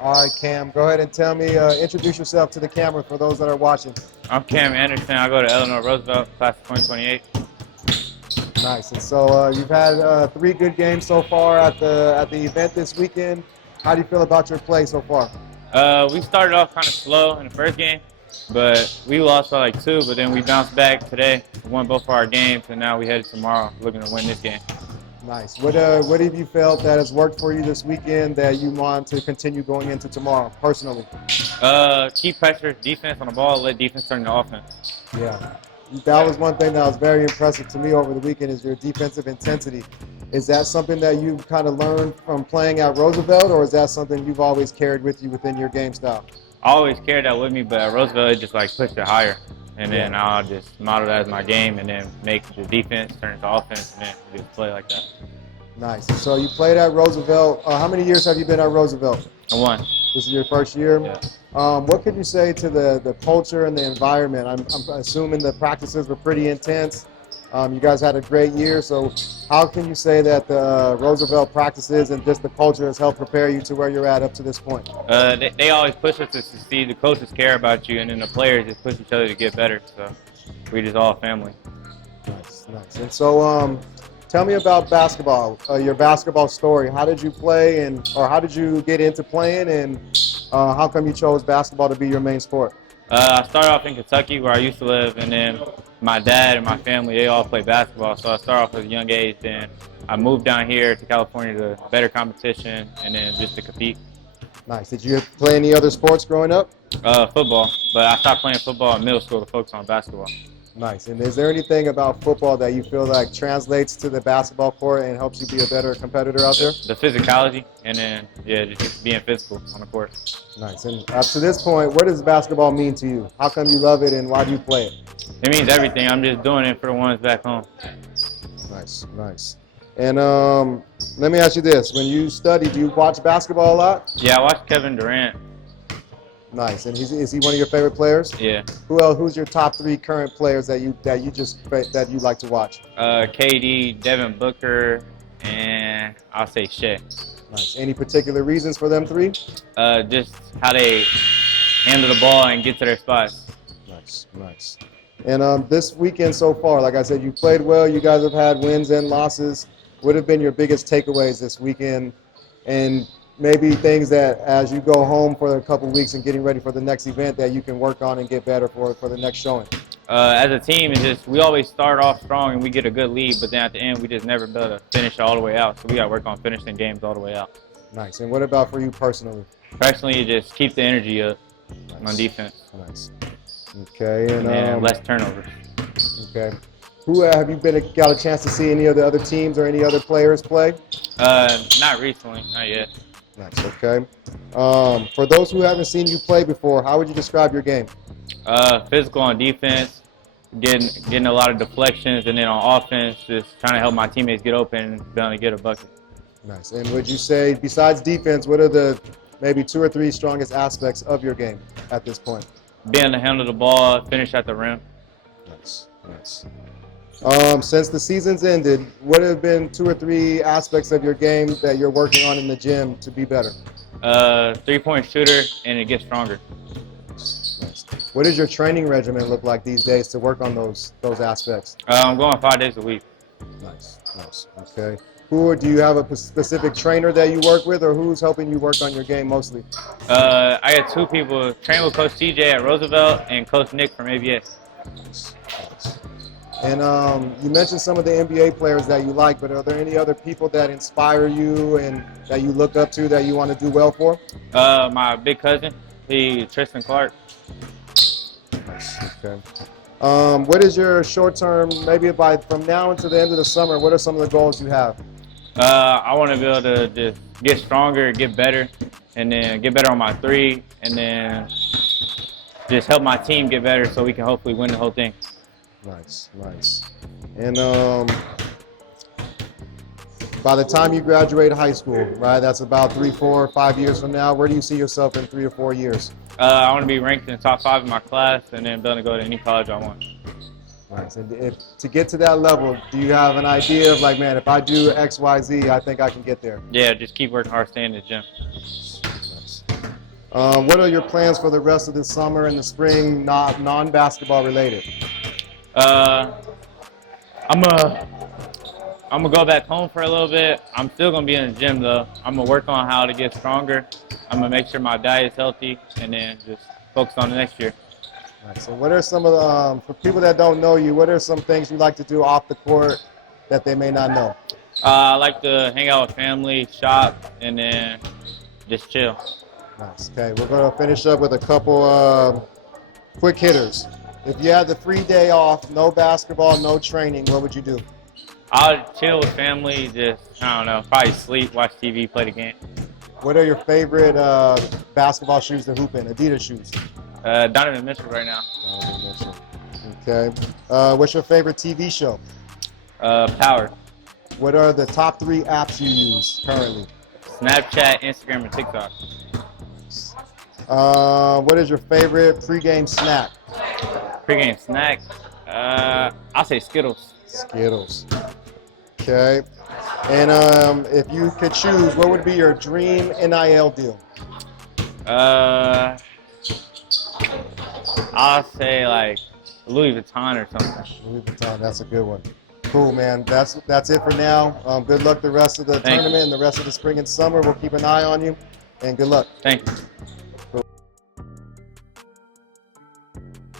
All right, Cam, go ahead and tell me, introduce yourself to the camera for those that are watching. I'm Cam Anderson. I go to Eleanor Roosevelt, class of 2028. Nice. And so you've had 3 good games so far at the event this weekend. How do you feel about your play so far? We started off kind of slow in the first game, but we lost by like 2, but then we bounced back today, won both of our games, and now we headed tomorrow looking to win this game. Nice. What have you felt that has worked for you this weekend that you want to continue going into tomorrow, personally? Keep pressure, defense on the ball, let defense turn to offense. Yeah. That was one thing that was very impressive to me over the weekend is your defensive intensity. Is that something that you've kind of learned from playing at Roosevelt, or is that something you've always carried with you within your game style? I always carried that with me, but at Roosevelt, it just like pushed it higher. And then I'll just model that as my game and then make the defense turn into offense and then just play like that. Nice. So you played at Roosevelt. How many years have you been at Roosevelt? I won. This is your first year? Yeah. What could you say to the culture and the environment? I'm assuming the practices were pretty intense. You guys had a great year, so how can you say that the Roosevelt practices and just the culture has helped prepare you to where you're at up to this point? They always push us to succeed. The coaches care about you, and then the players just push each other to get better. So we just all family. Nice, nice. And so tell me about basketball, your basketball story. How did you play, or how did you get into playing, and how come you chose basketball to be your main sport? I started off in Kentucky, where I used to live, and then my dad and my family, they all play basketball. So I started off at a young age. Then I moved down here to California to better competition, and then just to compete. Nice. Did you play any other sports growing up? Football, but I stopped playing football in middle school to focus on basketball. Nice. And is there anything about football that you feel like translates to the basketball court and helps you be a better competitor out there? The physicality, and then, just being physical on the court. Nice. And up to this point, what does basketball mean to you? How come you love it, and why do you play it? It means everything. I'm just doing it for the ones back home. Nice, nice. And let me ask you this. When you study, do you watch basketball a lot? Yeah, I watch Kevin Durant. Nice. And is he one of your favorite players? Yeah. Who else? Who's your top 3 current players that you like to watch? KD, Devin Booker, and I'll say Shea. Nice. Any particular reasons for them 3? Just how they handle the ball and get to their spots. Nice, nice. And this weekend so far, like I said, you played well. You guys have had wins and losses. What have been your biggest takeaways this weekend? And maybe things that as you go home for a couple of weeks and getting ready for the next event that you can work on and get better for the next showing? As a team, it's just we always start off strong and we get a good lead, but then at the end we just never be able to finish all the way out. So we got to work on finishing games all the way out. Nice. And what about for you personally? Personally, just keep the energy up on defense. Nice. Okay. And less turnovers. Okay. Who have you got a chance to see any of the other teams or any other players play? Not recently, not yet. Nice. Okay. For those who haven't seen you play before, how would you describe your game? Physical on defense, getting a lot of deflections, and then on offense, just trying to help my teammates get open and be able to get a bucket. Nice. And would you say, besides defense, what are the maybe 2 or 3 strongest aspects of your game at this point? Being able to handle the ball, finish at the rim. Nice. Nice. Since the season's ended, what have been 2 or 3 aspects of your game that you're working on in the gym to be better? 3-point shooter, and it gets stronger. Nice. What does your training regimen look like these days to work on those aspects? I'm going 5 days a week. Nice, nice. Okay. Do you have a specific trainer that you work with, or who's helping you work on your game mostly? I got 2 people. Train with Coach TJ at Roosevelt and Coach Nick from ABS. Nice, nice. And you mentioned some of the NBA players that you like, but are there any other people that inspire you and that you look up to that you want to do well for? My big cousin, Tristan Clark. Nice. Okay. What is your short-term, maybe from now until the end of the summer, what are some of the goals you have? I want to be able to just get stronger, get better, and then get better on my 3, and then just help my team get better so we can hopefully win the whole thing. Nice, nice. And by the time you graduate high school, right, that's about 3, 4, 5 years from now, where do you see yourself in 3 or 4 years? I want to be ranked in the top 5 in my class and then be able to go to any college I want. Nice. And if to get to that level, do you have an idea of like, man, if I do X, Y, Z, I think I can get there? Yeah, just keep working hard, stay in the gym. Nice. What are your plans for the rest of the summer and the spring, not non-basketball related? I'm gonna go back home for a little bit. I'm still gonna be in the gym though. I'm gonna work on how to get stronger. I'm gonna make sure my diet is healthy, and then just focus on the next year. Right, so what are some of the, for people that don't know you, what are some things you like to do off the court that they may not know? I like to hang out with family, shop, and then just chill. Nice. Okay, we're going to finish up with a couple quick hitters. If you had the free day off, no basketball, no training, what would you do? I'll chill with family, just, I don't know, probably sleep, watch TV, play the game. What are your favorite basketball shoes to hoop in? Adidas shoes? Donovan Mitchell right now. Donovan Mitchell. Okay. What's your favorite TV show? Power. What are the top 3 apps you use currently? Snapchat, Instagram, and TikTok. What is your favorite pregame snack? Pre-game snack, I'll say Skittles. Skittles. Okay. And if you could choose, what would be your dream NIL deal? I'll say like Louis Vuitton or something. Louis Vuitton, that's a good one. Cool, man. That's it for now. Good luck the rest of the tournament and the rest of the spring and summer. We'll keep an eye on you, and good luck. Thank you.